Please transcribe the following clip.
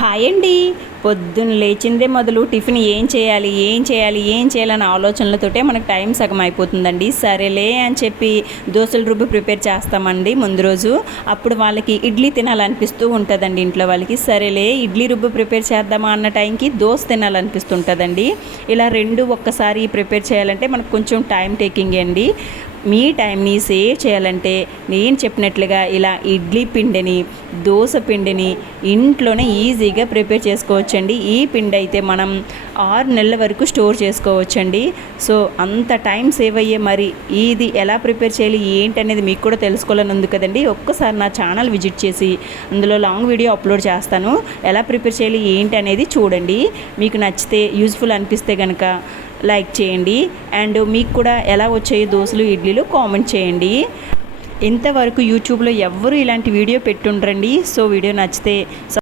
Hi అండి. పొద్దున్న లేచిందే మొదలు టిఫిన్ ఏం చేయాలన్న ఆలోచనలతోటే మనకు టైం సగం అయిపోతుందండి. సరేలే అని చెప్పి దోశల రుబ్బు ప్రిపేర్ చేస్తామండి ముందు రోజు. అప్పుడు వాళ్ళకి ఇడ్లీ తినాలనిపిస్తూ ఉంటుందండి ఇంట్లో వాళ్ళకి. సరేలే ఇడ్లీ రుబ్బు ప్రిపేర్ చేద్దామా అన్న టైంకి దోశ తినాలనిపిస్తుంటుందండి. ఇలా రెండు ఒక్కసారి ప్రిపేర్ చేయాలంటే మనకు కొంచెం టైం టేకింగ్ అండి. మీ టైంని సేవ్ చేయాలంటే నేను చెప్పినట్లుగా ఇలా ఇడ్లీ పిండిని, దోశ పిండిని ఇంట్లోనే ఈజీగా ప్రిపేర్ చేసుకోవచ్చండి. ఈ పిండి అయితే మనం 6 నెలల వరకు స్టోర్ చేసుకోవచ్చండి. సో అంత టైం సేవ్ అయ్యే మరి ఇది ఎలా ప్రిపేర్ చేయాలి ఏంటనేది మీకు కూడా తెలుసుకోవాలని ఉంది కదండి. ఒక్కసారి నా ఛానల్ విజిట్ చేసి అందులో లాంగ్ వీడియో అప్లోడ్ చేస్తాను. ఎలా ప్రిపేర్ చేయాలి ఏంటి అనేది చూడండి. మీకు నచ్చితే యూజ్ఫుల్ అనిపిస్తే కనుక లైక్ చేయండి. అండ్ మీకు కూడా ఎలా వచ్చాయో దోశలు ఇడ్లీలు కామెంట్ చేయండి. ఇంతవరకు యూట్యూబ్లో ఎవ్వరూ ఇలాంటి వీడియో పెట్టుండ్రండి. సో వీడియో నచ్చితే